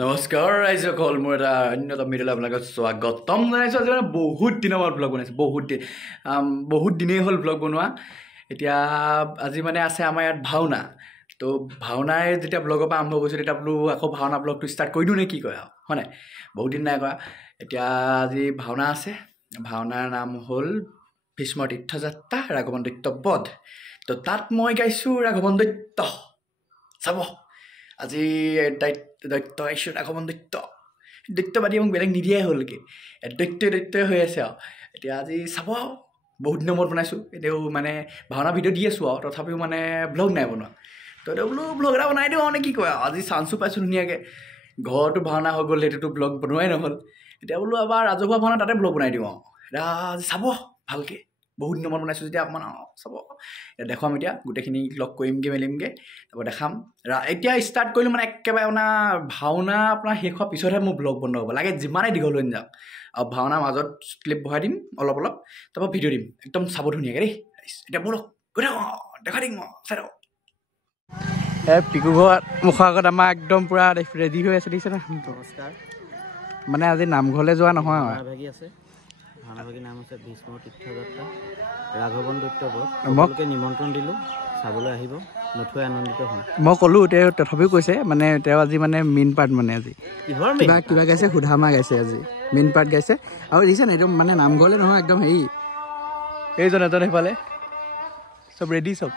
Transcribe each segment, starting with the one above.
নমস্কাৰ ৰাইজসকল মোৰ এটা অন্যতম ভিডিঅ'লৈ আপোনালোকক স্বাগতম জনাইছোঁ। আজি মানে বহুত দিনৰ মূৰত ব্লগ বনাইছোঁ, বহুত দিনেই হ'ল ব্লগ বনোৱা। এতিয়া আজি মানে আছে আমাৰ ইয়াত ভাওনা। তো ভাওনাই যেতিয়া ব্লগৰ পৰা আৰম্ভ কৰিছোঁ তেতিয়া বোলো আকৌ ভাওনা ব্লগটো ষ্টাৰ্ট কৰি দিওঁ নে কি কয় আৰু হয় নাই, বহুত দিন নাই কৰা। এতিয়া আজি ভাওনা আছে, ভাওনাৰ নাম হ'ল ভীষ্মৰ তীৰ্থযাত্ৰা ৰাঘৱন দৈত্য বধ। তো তাত মই গাইছোঁ ৰাঘৱন দৈত্য। চাব আজি দৈত্য আহিছোঁ, ৰাঘৱন দৈত্যবাদী মোক বেলেগ নিদিয়াই হ'লগৈ, দৈত্যই হৈ আছে আৰু। এতিয়া আজি চাব আৰু বহুত দিনৰ মূৰত বনাইছোঁ, এনেও মানে ভাওনা ভিডিঅ' দি আছোঁ আৰু তথাপিও মানে ব্লগ নাই বনোৱা। তো এতিয়া বোলো ব্লগ এটা বনাই দিওঁ আৰু নে কি কয় আৰু। আজি চান্সো পাইছোঁ ধুনীয়াকৈ, ঘৰতো ভাওনা হৈ গ'ল, সেইটোতো ব্লগ বনোৱাই নহ'ল। এতিয়া বোলো এবাৰ ৰাজহুৱা ভাওনা তাতে ব্লগ বনাই দিওঁ আৰু। এতিয়া আজি চাব ভালকৈ, বহুত দিনৰ মূৰত বনাইছোঁ যেতিয়া অকণমান চাব। এতিয়া দেখুৱাম, এতিয়া গোটেইখিনি লগ কৰিমগৈ মেলিমগৈ, তাৰপৰা দেখাম। এতিয়া ষ্টাৰ্ট কৰিলোঁ মানে একেবাৰে আপোনাৰ ভাওনা আপোনাৰ শেষ হোৱাৰ পিছতহে মোৰ ব্লগ বন্ধ হ'ব লাগে, যিমানেই দীঘল হৈ নাযাওক। আৰু ভাওনাৰ মাজত ক্লিপ বহাই দিম অলপ তাৰপৰা ভিডিঅ' দিম, একদম চাব ধুনীয়াকৈ দেই। এতিয়া ব'লক গৈ থাকক, দেখাই দিম মই, চাই থাকক। পিকু ঘৰ মুখৰ আগত আমাৰ একদম পূৰা ৰেডি হৈ আছে, দেখিছে না। নমস্কাৰ। মানে আজি নামঘৰলৈ যোৱা নহয় ভাগি আছে, ভাওনাভাগীৰ নাম হৈছে ভীষ্মৰ তীৰ্থযাত্ৰা ৰাঘৱন দৈত্য বধ। সকলোকে নিমন্ত্ৰণ দিলোঁ, চাবলৈ আহিব, নথৈ আনন্দিত হ'ম। মই ক'লোঁ, তেওঁ তথাপিও কৈছে মানে তেওঁ আজি মানে মেইন পাৰ্ট, মানে আজি কিবা গাইছে, সুধামা গাইছে, আজি মেইন পাৰ্ট গাইছে। আৰু দেখিছে নাই, একদম মানে নামঘৰলৈ নহয়, একদম হেৰি এইজন এজন সেইফালে চব ৰেডি, চব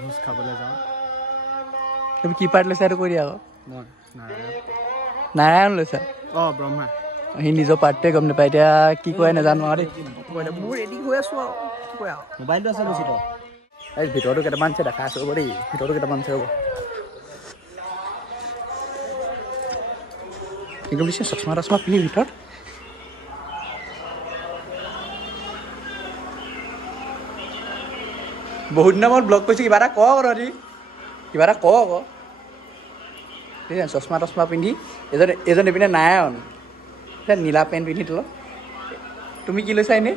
ভোজ খাবলৈ যাওঁ। তুমি কি পাৰ্ট লৈছা সেইটো কৈ দিয়া আকৌ। মই নাৰায়ণ লৈছা? অঁ, ব্ৰহ্মা। সি নিজৰ পাৰ্টটোৱে গম নাপায়, এতিয়া কি কয় নাজানো আৰু দেই। মোৰ ৰেডি হৈ আছোঁ আৰু কি কয় আৰু। মোবাইলটো আছে বেছি তই এই ভিতৰতো কেইটামান আছে, দেখা আছোঁ হ'ব দেই, ভিতৰতো কেইটামান আছে হ'ব। একদম দিছে চশমা তচমা পিন্ধি ভিতৰত। বহুত দিনৰ মূৰত ব্লগ কৰিছোঁ, কিবা এটা কওঁ আকৌ তহঁতি, কিবা এটা কওঁ আকৌ। ঠিক আছে, চশমা তচমা পিন্ধি এজন এইপিনে নাৰায়ণ, নীলা পেণ্ট পিন্ধি তলত। তুমি কি লৈছা এনেই?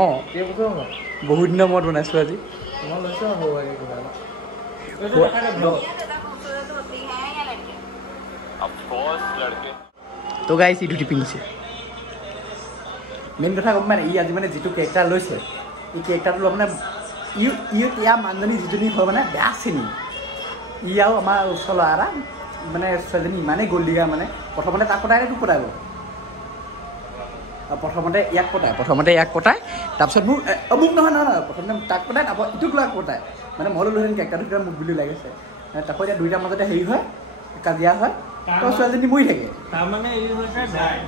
অঁ, বহুত দিনৰ মূৰত বনাইছোঁ আজি। তো গাইছ ই ধুতি পিন্ধিছে। মেইন কথা গম পাই নাই, ই আজি মানে যিটো কেৰেক্টাৰ লৈছে, এই কেৰেক্টাৰটো মানে ইয়াৰ মানুহজনী যিজনী হয় মানে বেয়া চিনি। ই আৰু আমাৰ ওচৰ ল'ৰা এটা মানে ছোৱালীজনী ইমানেই গ'ল দিগা, মানে প্ৰথমতে তাক পতাই তোক পতাব। প্ৰথমতে ইয়াক পতাই, তাৰপিছত মোক নহয়, প্ৰথমতে তাক পতাই, তাৰপৰা ইটোক ল'ৰাক পতাই। মানে মই লৈ কেৰেক্টাৰটো কিবা মোক বুলি লাগিছে। তাৰপৰা এতিয়া দুইটাৰ মাজতে হেৰি হয়, কাজিয়া হয়, তো ছোৱালীজনী মৰি থাকে। তাৰমানে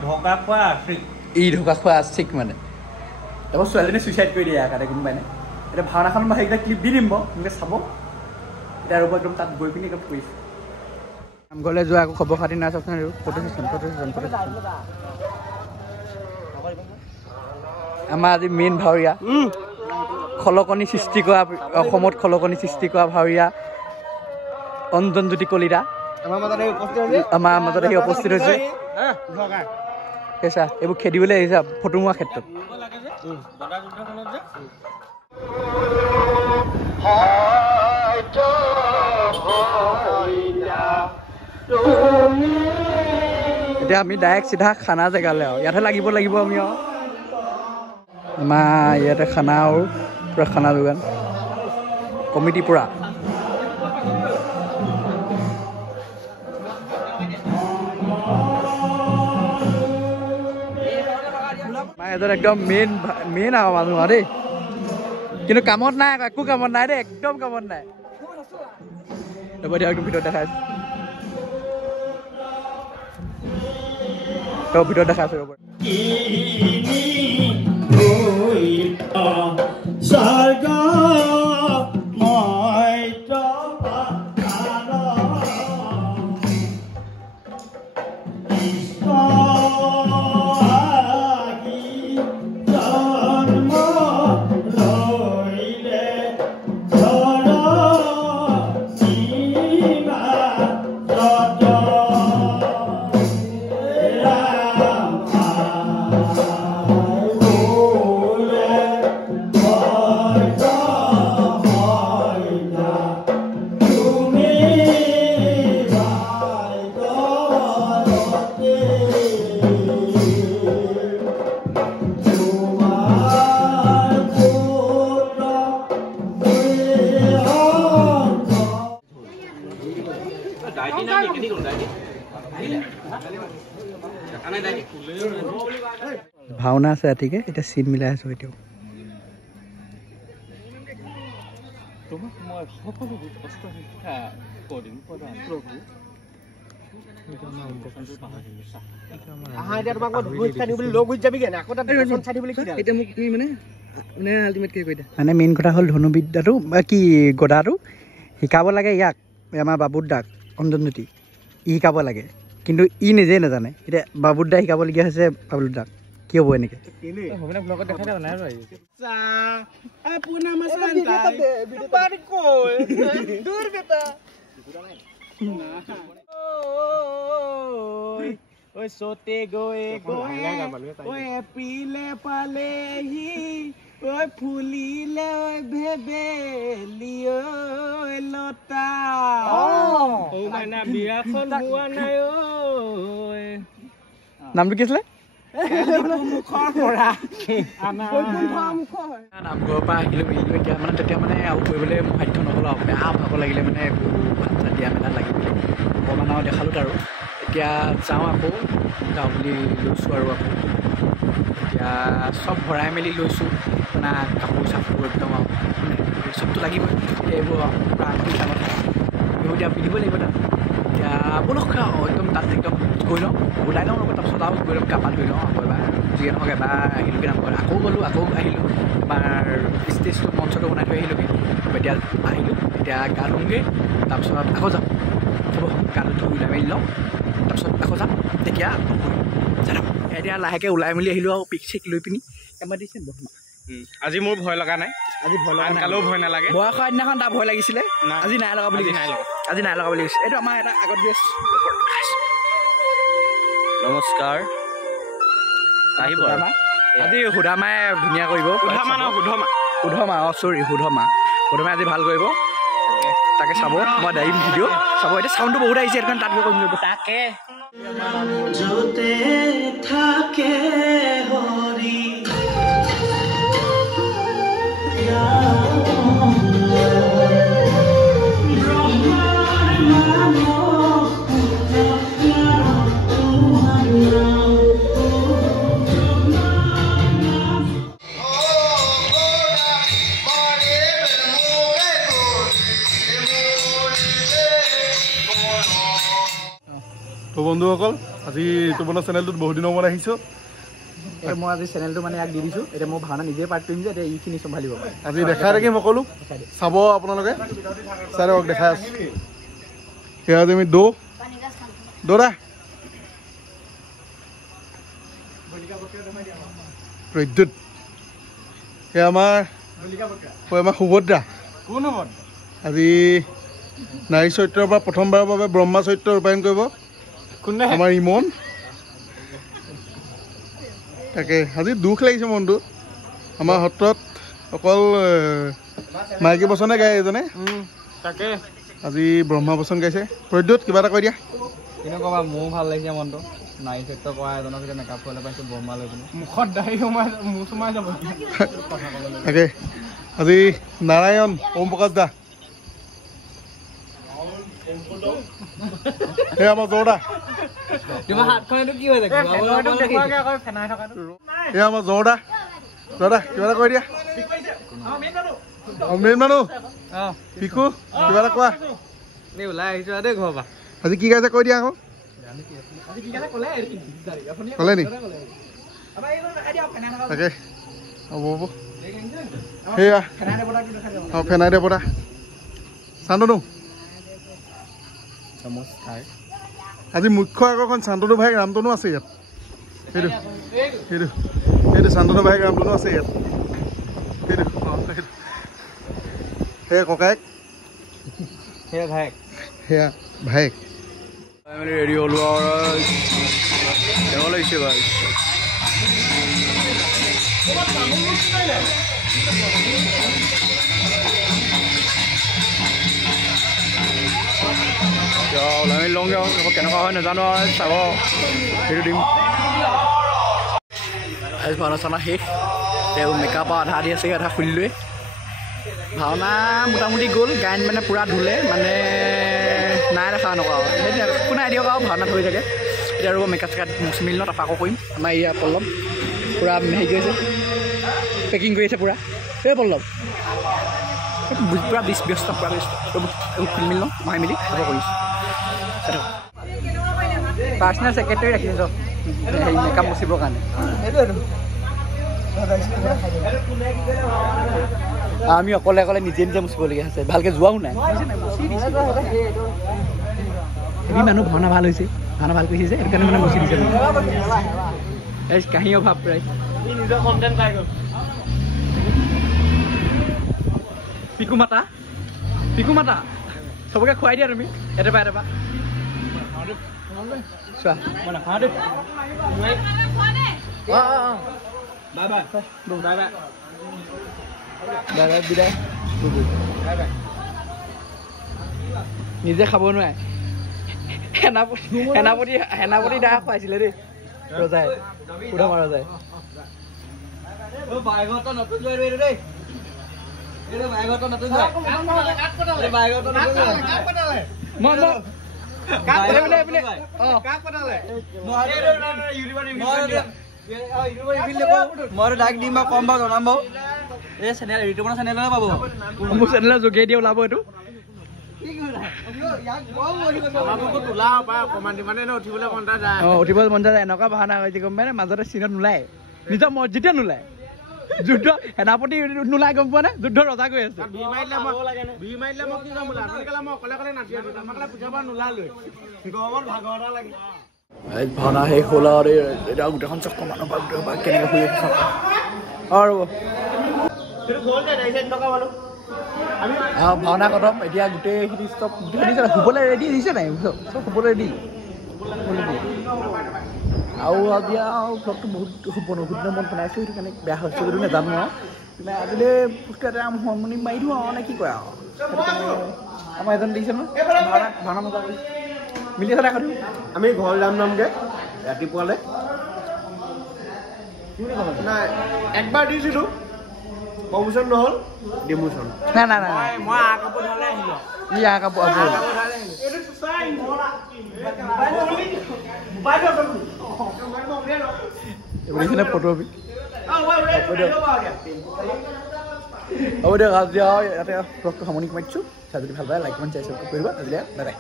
ঢকা খোৱা আছিক মানে। তাৰপৰা ছোৱালীজনী চুইচাইড কৰি দিয়ে কাৰণে, গম পাই নাই। এতিয়া ভাওনাখন মই সেইকেইটা ক্লিপ দি দিম বাৰু, এনেকৈ চাব। এতিয়া ৰ'ব, একদম তাত গৈ পিনি একদম কৰিছোঁ। নামঘৰলৈ যোৱা আকৌ খবৰ খাতি নাই, চাওকচোন আৰু ফটো চেশ্যন। আমাৰ আজি মেইন ভাৱৰীয়া, অসমত খলকনি সৃষ্টি কৰা ভাৱৰীয়া অঞ্জনজ্যোতি কলিতা আমাৰ মাজত আহি উপস্থিত হৈছে। সেইচা এইবোৰ খেদিবলৈ আহিছা ফটো মৰা ক্ষেত্ৰত। এতিয়া আমি ডাইৰেক্ট চিধা খানা জেগালৈ আৰু ইয়াতহে লাগিব আমি আৰু। আমাৰ ইয়াতে খানা আৰু পূৰা খানা যোগান কমিটি পূৰা। আমাৰ এজন একদম মেইন আৰু মানুহ আৰু দেই, কিন্তু কামত নাই আকৌ, একো কামত নাই দেই, একদম কামত নাই। ৰ'ব দিয়ক, একদম ভিতৰত দেখাই আছোঁ, ভিতৰত দেখাই আছোঁ ৰ'ব। ভাওনা আছে ৰাতিকে এতিয়া চিন মিলাই আছোঁ এতিয়াও মানে মেইন কথা হ'ল ধনুবিদ্যাটো বা কি গদাটো শিকাব লাগে ইয়াক আমাৰ বাবুৰ দাক অঞ্জনজ্যোতি ই শিকাব লাগে কিন্তু ই নিজেই নাজানে এতিয়া বাবুৰ দাই শিকাবলগীয়া হৈছে বাবুৰ দাক কি হ'ব এনেকৈ सोते गोए गोए ओए पीले पालेही ओए फुलीले ओए भेबेलियो लता ओ माना बियाखन हुआ নাই ओए নামটো কি আছিলে মুখৰ পৰা নামঘৰৰ পৰা আহিলোঁ এতিয়া মানে তেতিয়া মানে আৰু কৰিবলৈ সাধ্য নহ'ল আৰু মানে ভাব লাগিলে মানে ভাত চাত দিয়া মেলাত লাগিবলৈ অকণমান আৰু দেখালোঁ আৰু এতিয়া যাওঁ আকৌ যাওঁ বুলি লৈছোঁ আৰু আকৌ এতিয়া চব ভৰাই মেলি লৈছোঁ মানে কাপোৰ চাপোৰ একদম আৰু মানে চবটো লাগিবই এইবোৰ পূৰা আনকি কামত এইবোৰ এতিয়া পিন্ধিব লাগিব তাত এতিয়া বলক একদম তাত একদম গৈ লওঁ ওলাই লওঁ আকৌ তাৰপিছত আৰু গৈ লওঁ কাপা ধুই লওঁ আকৌ এবাৰ যিয়ে নহওক এবাৰ আহিলোঁগৈ নামঘৰত আকৌ গ'লোঁ আকৌ আহিলোঁ এবাৰ ষ্টেজটো মঞ্চটো বনাই থৈ আহিলোঁগৈ এতিয়া আহিলোঁ এতিয়া গা ধুওঁগৈ তাৰপিছত আকৌ যাম হ'ব গাটো ধুই ওলাই মেলি লওঁ তাৰপিছত আকৌ যাম তেতিয়া এতিয়া লাহেকৈ ওলাই মেলি আহিলোঁ আৰু পিক চিক লৈ পিনি এবাৰ দিছে বৰ্তমান আজি মোৰ ভয় লগা নাই আজি ভয় লগা কালেও ভয় নালাগে বয়সৰ দিনাখন তাৰ ভয় লাগিছিলে আজি নাই লগা বুলি আজি নাই লগা বুলি কৈছে এইটো আমাৰ এটা আগত গেছ নমস্কাৰ আহিব আজি সুধামাই ধুনীয়া কৰিব সুধমা চৰি সুধমাই আজি ভাল কৰিব তাকে চাব মই ডাইম ভিডিঅ' চাব এতিয়া চাউণ্ডটো বহুত আহিছে সেইটো কাৰণে তাত গৈ কৰিম তাকে য'তে থাকে হৰি তো বন্ধুসকল আজি তোমাৰ চেনেলটোত বহুত দিনৰ মূৰত আহিছোঁ মই আজি চেনেলটো মানে ইয়াক দি দিছোঁ এতিয়া মই ভাওনা নিজে পাৰ্ট কৰিম যে এতিয়া এইখিনি চম্ভালিব আজি দেখাই থাকিম সকলো চাব আপোনালোকে চাই ৰওক দেখাই আছোঁ সেয়া আজি আমি দৌৰা প্ৰদ্যুৎ সেয়া আমাৰ সুভদ্ৰা আজি নাৰী চৰিত্ৰৰ পৰা প্ৰথমবাৰৰ বাবে ব্ৰহ্মা চৰিত্ৰ ৰূপায়ণ কৰিব আমাৰ ইমন তাকে আজি দুখ লাগিছে মনটো আমাৰ সত্ৰত অকল মাইকী বচনে গায় এজনে তাকে আজি ব্ৰহ্মা বচন গাইছে প্ৰদ্যুৎ কিবা এটা কৈ দিয়া কিন্তু ক'বা মোৰো ভাল লাগিছে মনটো নাৰী চৰিত্ৰ কৰা এজনক যে মেকআপ কৰিবলৈ পাইছোঁ ব্ৰহ্মা লৈ পিনে মুখত দাঢ়ি সোমাই যাব তাকে আজি নাৰায়ণ ওম প্ৰকাশ দা সেয়া আমাৰ জোৰদা এয়া আমাৰ জোৰদা দাদা কিবা এটা কৈ দিয়া মেইন মানুহ পিকু কিবা এটা কোৱা ওলাই আহিছো দেই ঘৰৰ পৰা আজি কি গাইছে কৈ দিয়া আকৌ ক'লে নি তাকে হ'ব হ'ব সেয়া অঁ ফেনাই দেৱতা চান্তনু নমস্কাৰ আজি মুখ্য আকৰ্ষণ শান্তনু ভাইক ৰামতনু আছে ইয়াত সেইটো শান্তনু ভাইক ৰামতনু আছে ইয়াত সেইটো সেয়া ককায়েক সেয়া ভাইক ৰেডি হ'লো আৰু কেনেকুৱা লাগিছে বাৰু ওলাই মেলি লওঁগৈ আৰু কেনেকুৱা হয় নাজানো আৰু চাব সেইটো দিম আজি ভাওনা চাওনা শেষ তেওঁ মেকআপ আধা দি আছে আধা খুলিলোৱে ভাওনা মোটামুটি গ'ল গায়ন মানে পূৰা ধুলে মানে নাই দেখা এনেকুৱা আৰু একো নাই দিয়ক আৰু ভাওনা ধৰি থাকে এতিয়া আৰু মেকআপ চেকআপ মুচি মিলি ন তাৰপৰা আকৌ কৰিম আমাৰ ইয়াত পল্লম পূৰা হেৰি কৰিছে পেকিং কৰি আছে পূৰা এই পল্লৱ পূৰা ব্যস্ত পূৰা ব্যস্ত এইবোৰ খুলি মেলি লওঁ মাৰি মেলি আকৌ কৰিছোঁ পাৰ্চনেল ছেক্ৰেটাৰী ৰাখিছে চব হেৰি মেকআপ মুচিবৰ কাৰণে আমি অকলে অকলে নিজে নিজে মুচিবলগীয়া আছে ভালকৈ যোৱাও নাই এবি মানুহ ভাওনা ভাল হৈছে ভাওনা ভাল কৰিছে যে সেইকাৰণে মানে মুচি দিছে এই কাহিনী অভাৱ প্ৰায় নিজৰ কণ্টেণ্ট পাই গ'ল পিকু মাতা চবকে খুৱাই দিয়া তুমি এটাপা চোৱা বিদায় নিজে খাব নোৱাৰে সেনাপতি দা খুৱাইছিলে দেই ৰজাই সুধা মাৰা যায় মই ডাক দিম বা কম বাৰু জনাম বাৰু এই চেনেল ঋতুপৰ্ণা চেনেলতে পাব মোৰ চেনেলৰ যোগেদি ওলাব এইটো উঠিব মন যায় এনেকুৱা ভাওনা হৈছে গম পাই মাজতে চিনত নোলায় নিজৰ মছজিদে নোলায় যুদ্ধ সেনাপতি নোলাই গম পোৱা নে যুদ্ধ ৰজা গৈ আছে ভাওনা শেষ হ'ল আৰু এতিয়া গোটেইখন চক্ৰ মানুহ কেনেকৈ শুই আছে ভাওনা খতম এতিয়া গোটেইখিনি চব শুবলৈ ৰেডি দিছে নাই চব শুবলৈ ৰেডি আৰু এতিয়া ভ্লগটো বহুত শুদ্ধ মন বনাইছোঁ সেইটো কাৰণে বেয়া হৈছে যদিও নাজানো আৰু মানে আজিলৈ বস্তু এটা হাৰমনি মাৰি দিওঁ আৰু নে কি কয় আৰু সেইটো কাৰণে আমাৰ এজন দেখিছে নহয় ভাওনা মজা কৰিছে মিলি আছে দেখা দিওঁ আমি ঘৰ যামগৈ ৰাতিপুৱালৈ নাই একবাৰ দিছিলোঁ প্ৰমোশ্যন নহ'ল ডিমোশ্যন নাই মই কাপোৰ ফটো হ'ব দিয়ক আজি আৰু ইয়াতে ব্লগটো সামৰণি মাৰিছোঁ যদি ভাল পায় লাইক কমেণ্ট শ্বেয়াৰ কৰিব আজিলৈ বাই বাই